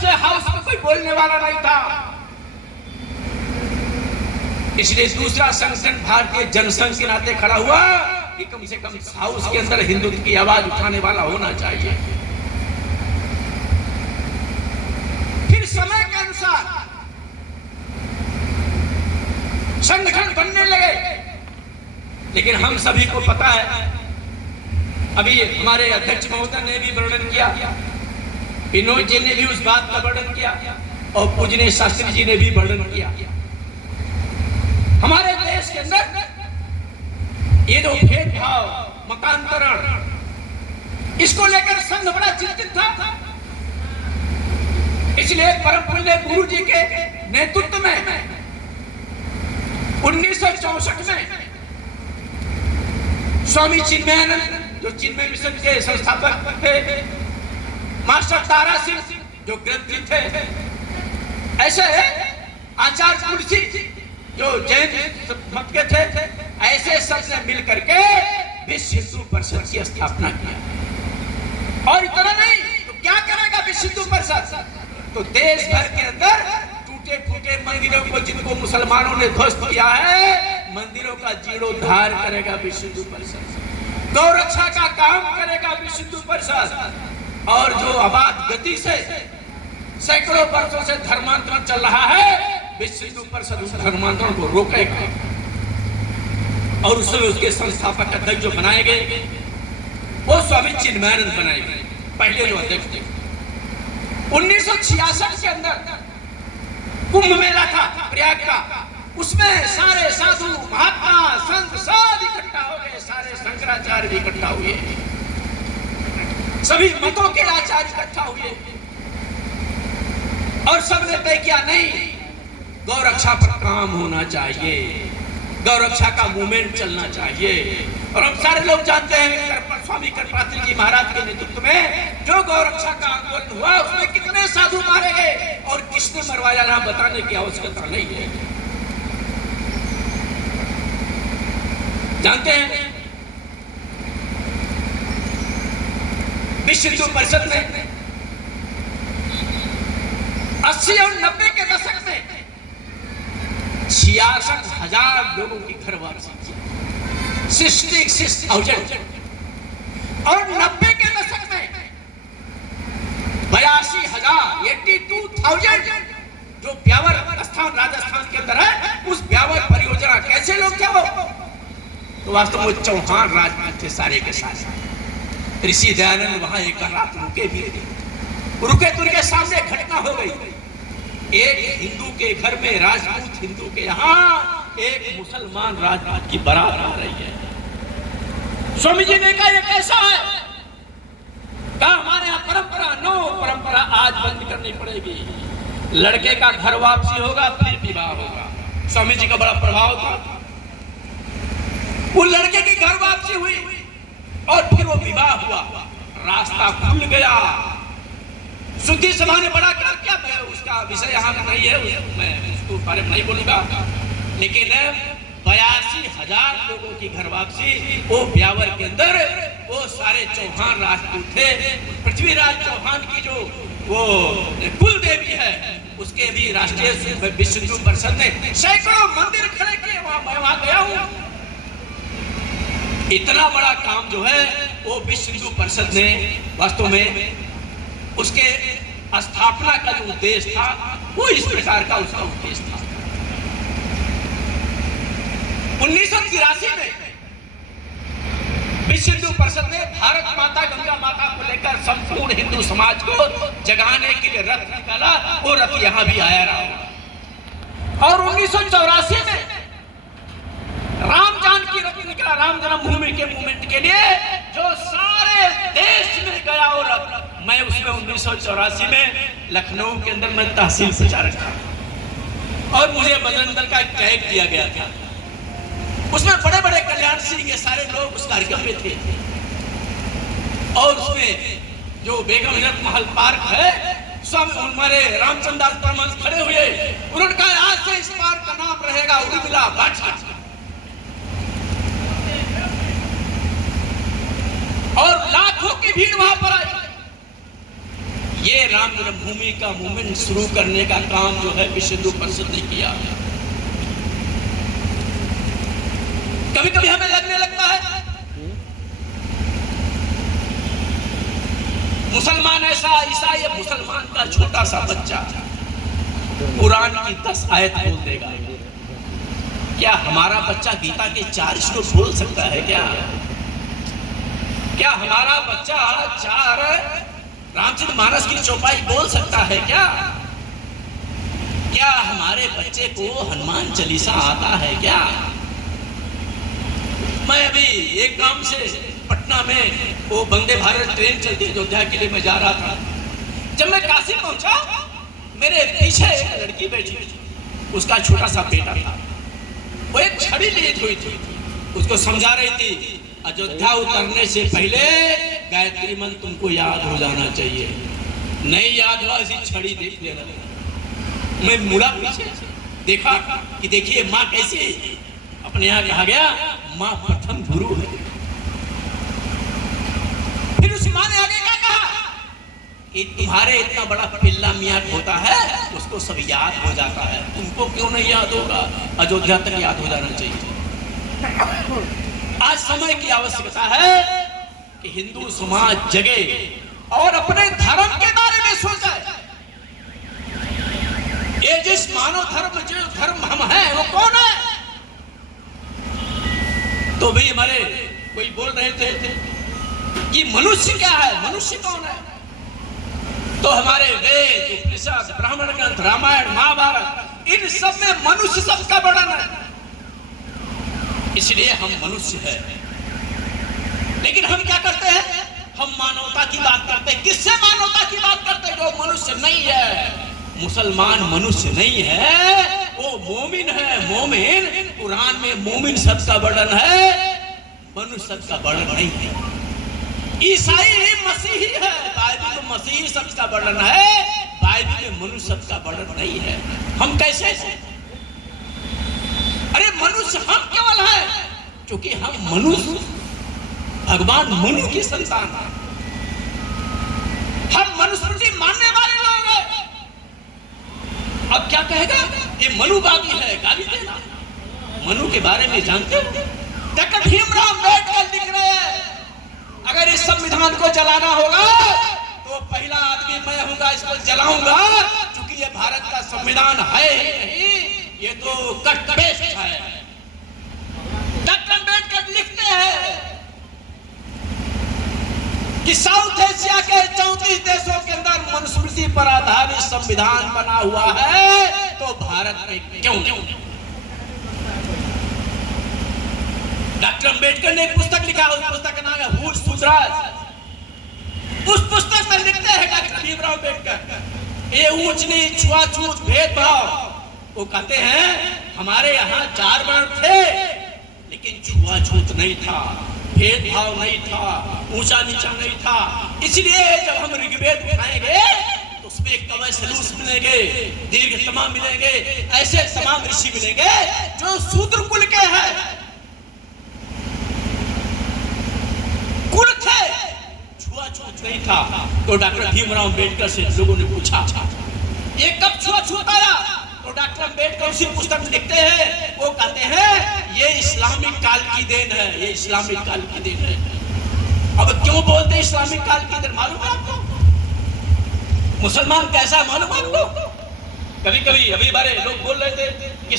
से हाउस में कोई बोलने वाला नहीं था। इसलिए दूसरा संगठन भारतीय जनसंघ के नाते खड़ा हुआ कि कम से कम हाउस के अंदर हिंदुत्व की आवाज उठाने वाला होना चाहिए। फिर समय के अनुसार संगठन बनने लगे, लेकिन हम सभी को पता है, अभी हमारे अध्यक्ष महोदय ने भी वर्णन किया, विनोद जी ने भी उस बात का वर्णन किया और पूजनीय शास्त्री जी ने भी वर्णन किया। हमारे देश के अंदर ये जो भेदभाव, मतांतरण, इसको लेकर संघ बड़ा चिंतित था। इसलिए परम पूज्य गुरु जी के नेतृत्व में 1964 में स्वामी चिन्मयानंद जो चिन्मय मिशन के संस्थापक थे, मास्टर तारा सिंह जो ग्रंथी थे, ऐसे आचार्य तुलसी जो जैन मत के थे, ऐसे सब ने मिल करके विश्व हिंदू परिषद की स्थापना किया। और इतना नहीं तो क्या करेगा विश्व हिंदू परिषद? तो देश भर के अंदर टूटे फूटे मंदिरों को, जिनको मुसलमानों ने ध्वस्त किया है, मंदिरों का जीर्णोद्धार करेगा विश्व हिंदू परिषद। गौ रक्षा का काम करेगा विश्व हिंदू परिषद। और जो अबाध गति से सैकड़ों वर्षों से धर्मांतरण चल रहा है, विश्व हिंदू परिषद उस धर्मांतरण को रोकेगा। और उसमें उसके संस्थापक अध्यक्ष जो बनाए गए वो स्वामी चिन्मयानंद बनाए गए, पहले जो अध्यक्ष थे। 1966 के अंदर कुंभ मेला था प्रयाग का, उसमें सारे साधु महात्मा संत सब इकट्ठा हो गए, सारे शंकराचार्य भी इकट्ठा हुए, सभी मतों के आचार्य इकट्ठा हुए और सबने तय किया नहीं, गौ रक्षा पर काम होना चाहिए, गौ रक्षा का मूवमेंट चलना चाहिए। और हम सारे लोग जानते हैं स्वामी कृपात्री जी महाराज के नेतृत्व में जो गौ रक्षा का आंदोलन हुआ, उसमें कितने साधु मारे गए और किसने मरवाया ना बताने की आवश्यकता नहीं है, जानते हैं। विश्व हिंदू परिषद में 80 और 90 के दशक में 66,000 लोगों की घर वापसी की, 66,000। और 90 के दशक में 82,000 82,000 जो ब्यावर स्थान राजस्थान के अंदर है, उस ब्यावर परियोजना कैसे लोग थे वो? तो वास्तव में चौहान राजपूत थे सारे के साथ। ऋषि दयानंद वहां एक रात रुके भी थे, रुके तो उनके सामने घटना हो गई। एक हिंदू के घर में, राजपूत हिंदू के यहाँ एक मुसलमान राजपूत की बारात आ रही है। स्वामी जी ने कहा ये कैसा है? कहा हमारे यहाँ परंपरा, नो परंपरा आज बंद करनी पड़ेगी, लड़के का घर वापसी होगा फिर विवाह होगा। स्वामी जी का बड़ा प्रभाव था, वो लड़के की घर वापसी हुई और फिर वो विवाह हुआ, रास्ता खुल गया। शुद्धि सभा ने बड़ा कर क्या, मैं उसका विषय यहाँ नहीं है, मैं उसको बारे में नहीं बोलूंगा, लेकिन 82,000 लोगों की घर वापसी वो ब्यावर के अंदर, वो सारे चौहान राजपूत थे। पृथ्वीराज चौहान की जो वो कुल देवी है, उसके भी राष्ट्रीय विश्व हिंदू परिषद ने सैकड़ों मंदिर खड़े किए, मैं वहां गया हूं। इतना बड़ा काम जो है वो विश्व हिंदू परिषद ने वास्तव में उसके स्थापना का जो उद्देश्य था वो इस प्रकार का उसका उद्देश्य था। 1983 में विश्व हिंदू परिषद ने भारत माता गंगा माता को लेकर संपूर्ण हिंदू समाज को जगाने के लिए रथ निकाला, वो रथ यहाँ भी आया रहा। और 1984 में राम जानकी रथ निकला, राम जन्मभूमि के मूवमेंट के लिए, जो सारे देश में गया। और मैं उसमें 1984 में लखनऊ के अंदर मैं तहसील प्रचारक था और मुझे बजरंग दल का कैग दिया गया था। उसमें बड़े बड़े कल्याण सिंह, ये सारे लोग उस कार्यक्रम में थे। और उसमें जो बेगम हजरत महल पार्क है, सब हमारे रामचंद्र दास परमहंस खड़े हुए, उन्होंने कहा आज से इस पार्क का नाम रहेगा उर्मिला भाट। और लाखों की भीड़ वहां पर आई। ये राम जन्मभूमि का मूवमेंट शुरू करने का काम जो है विश्व हिंदू परिषद ने किया। कभी कभी हमें लगने लगता है मुसलमान ऐसा, ईसाई या मुसलमान का छोटा सा बच्चा कुरान की 10 आयत बोल देगा। क्या हमारा बच्चा गीता के 4 श्लोक बोल सकता है? क्या हमारा बच्चा 4 रामचरितमानस की चौपाई बोल सकता है? क्या हमारे बच्चे को हनुमान चालीसा आता है? क्या मैं अभी एक गांव से पटना में वो वंदे भारत ट्रेन चलती है अयोध्या के लिए मैं जा रहा था। जब मैं काशी पहुंचा मेरे पीछे एक लड़की बैठी थी, उसका छोटा सा बेटा था। वो एक छड़ी लिए हुई थी, उसको समझा रही थी अयोध्या उतरने से पहले गायत्री मंत्र तुमको याद हो जाना चाहिए, नहीं याद हुआ इसी छड़ी देख लेना। मैं मुड़ा पीछे देखा कि देखिए माँ कैसी अपने यहाँ कहा गया माँ प्रथम गुरु है। फिर उस माँ ने आगे क्या कहा कि तुम्हारे इतना बड़ा पिल्ला मियाँ होता है उसको सब याद हो जाता है, तुमको क्यों नहीं याद होगा? अयोध्या तक याद हो जाना चाहिए। आज समय की आवश्यकता है कि हिंदू समाज जगे और अपने धर्म के बारे में सोचे। ये जिस मानव धर्म जो धर्म हम हैं वो कौन है? तो भी हमारे कोई बोल रहे थे कि मनुष्य क्या है, मनुष्य कौन है? तो हमारे वेद, उपनिषद, ब्राह्मण ग्रंथ, रामायण, महाभारत, इन सब में मनुष्य शब्द का वर्णन है। इसलिए हम मनुष्य हैं। लेकिन हम क्या करते हैं? हम मानवता की बात करते हैं। किससे मानवता की बात करते हैं? जो मनुष्य नहीं है। मुसलमान मनुष्य नहीं है, वो मोमिन है। मोमिन, कुरान में मोमिन शब्द का वर्णन है, मनुष्य शब्द का वर्णन नहीं है। ईसाई मसीही है, बाइबल में मसीही शब्द का वर्णन है, बाइबल में मनुष्य शब्द का वर्णन नहीं है। हम कैसे हैं? अरे मनुष्य हम केवल हैं क्योंकि हम मनुष्य भगवान मनु की संतान है। हम मनुस्मृति मानने वाले लोग हैं। अब क्या कहेगा? ये मनुवादी है, गाली देना। मनु के बारे में जानते हो? डॉक्टर भीमराव अम्बेडकर लिख रहे हैं अगर इस संविधान को जलाना होगा तो पहला आदमी मैं होऊंगा, इसको जलाऊंगा, क्योंकि ये भारत का संविधान है ही नहीं, ये तो कट पेस्ट है। डॉक्टर अम्बेडकर लिखते हैं कि साउथ एशिया के 34 देशों के अंदर मनुस्मृति पर आधारित संविधान बना हुआ है, तो भारत में क्यों? डॉक्टर अम्बेडकर ने एक पुस्तक लिखा, उस पुस्तक का नाम है हूल सूत्राज। उस पुस्तक में लिखते हैं डॉक्टर भीमराव अम्बेडकर ये ऊंच नीच, छुआछूत, भेदभाव, वो कहते हैं हमारे यहाँ 4 वर्ण थे लेकिन छुआछूत नहीं था, भेदभाव नहीं था, ऊंचा नीचा नहीं था। इसलिए जब हम ऋग्वेद उठाएंगे तो उसमें कवच सलूस मिलेंगे, दीर्घतमा मिलेंगे, ऐसे तमाम ऋषि मिलेंगे जो शूद्र कुल के हैं, कुल थे, छुआछूत नहीं था। तो डॉक्टर भीमराव अम्बेडकर से लोगों ने पूछा ये कब छुआछूत आया? तो डॉक्टर अम्बेडकर उसी पुस्तक में लिखते हैं, वो कहते हैं ये इस्लामिक काल की देन है, ये इस्लामिक काल की देन है। अब क्यों बोलते हैं इस्लामिक काल की देन? मालूम है आपको? मुसलमान कैसा मालूम है आपको? कभी कभी अभी बारे लोग बोल रहे थे कि